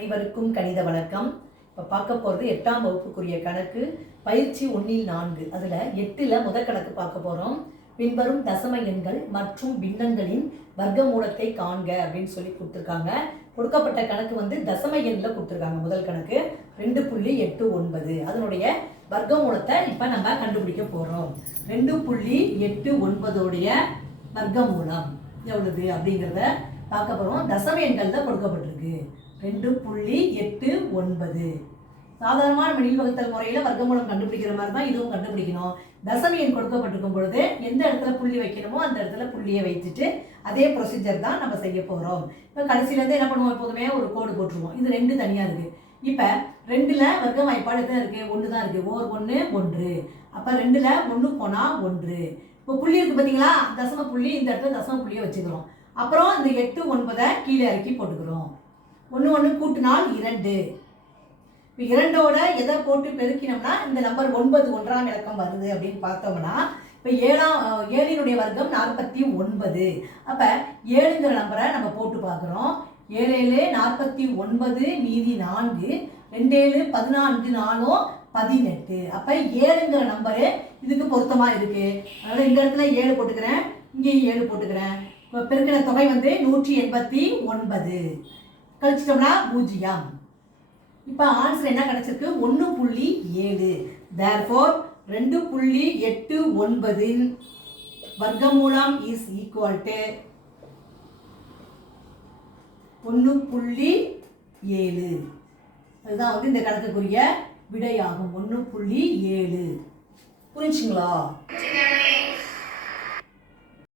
அனைவருக்கும் கணித வணக்கம். இப்போ பார்க்க போகிறது 8ஆம் வகுப்புக்குரிய கணக்கு பயிற்சி 1-4. அதில் 8ல் முதல் கணக்கு பார்க்க போகிறோம். பின்வரும் தசம எண்கள் மற்றும் பின்னங்களின் வர்க்கமூலத்தை காண்க அப்படின்னு சொல்லி கொடுத்துருக்காங்க. கொடுக்கப்பட்ட கணக்கு வந்து தசம எண்ணில் கொடுத்துருக்காங்க. முதல் கணக்கு 2.89. அதனுடைய வர்க்கமூலத்தை இப்போ நம்ம கண்டுபிடிக்க போகிறோம். 2.89 வர்க்கமூலம் எவ்வளவு அப்படிங்கிறத பார்க்க போகிறோம். தசம எண்கள் தான் கொடுக்கப்பட்டிருக்கு. 2.89. சாதாரணமான மணில் வகுத்தல் முறையில் வர்க்கமூலம் கண்டுபிடிக்கிற மாதிரி தான் இதுவும் கண்டுபிடிக்கணும். தசம எண் கொடுக்கப்பட்டிருக்கும் பொழுது எந்த இடத்துல புள்ளி வைக்கணுமோ அந்த இடத்துல புள்ளியை வைத்துட்டு அதே ப்ரொசீஜர் தான் நம்ம செய்ய போகிறோம். இப்போ கடைசியிலேருந்து என்ன பண்ணுவோம், எப்போதுமே ஒரு கோடு போட்டுருவோம். இது 2 தனியாக இருக்குது. இப்போ 2ல் வர்க்க வாய்ப்பாடு எத்தனை இருக்குது? 1 தான் இருக்குது. 1 1. அப்போ 2ல் 1 போனால் 1. இப்போ புள்ளி இருக்குது பார்த்தீங்களா, தசம புள்ளி. இந்த இடத்துல தசம புள்ளியை வச்சுக்கிறோம். அப்புறம் இந்த 8 9 கீழே இறக்கி போட்டுக்கிறோம். 1 1 கூட்டினால் 2. இப்போ 2ஓட எதை போட்டு பெருக்கினோம்னா இந்த நம்பர் 9 1ஆம் இலக்கம் வருது அப்படின்னு பார்த்தோம்னா, இப்போ 7னுடைய வர்க்கம் 49. அப்போ 7ங்கிற நம்பரை நம்ம போட்டு பார்க்குறோம். 7 7 49, மீதி 4, 2 7 14, 4 18. அப்போ 7ங்கிற நம்பரு இதுக்கு பொருத்தமாக இருக்குது. அதனால் இந்த இடத்துல 7 போட்டுக்கிறேன், இங்கேயும் 7 போட்டுக்கிறேன். இப்போ பெருக்கின தொகை வந்து 189. கழிச்சிட்டோம்னா 0. இப்போ ஆன்சர் என்ன கிடைச்சிருக்கு? 1.7. தேர்ஃபோர் 2.89 வர்க்கமூலம் இஸ் ஈக்குவல் டு 1.7. அதுதான் வந்து இந்த கணக்குக்குரிய விடையாகும். 1.7. புரிஞ்சுங்களா?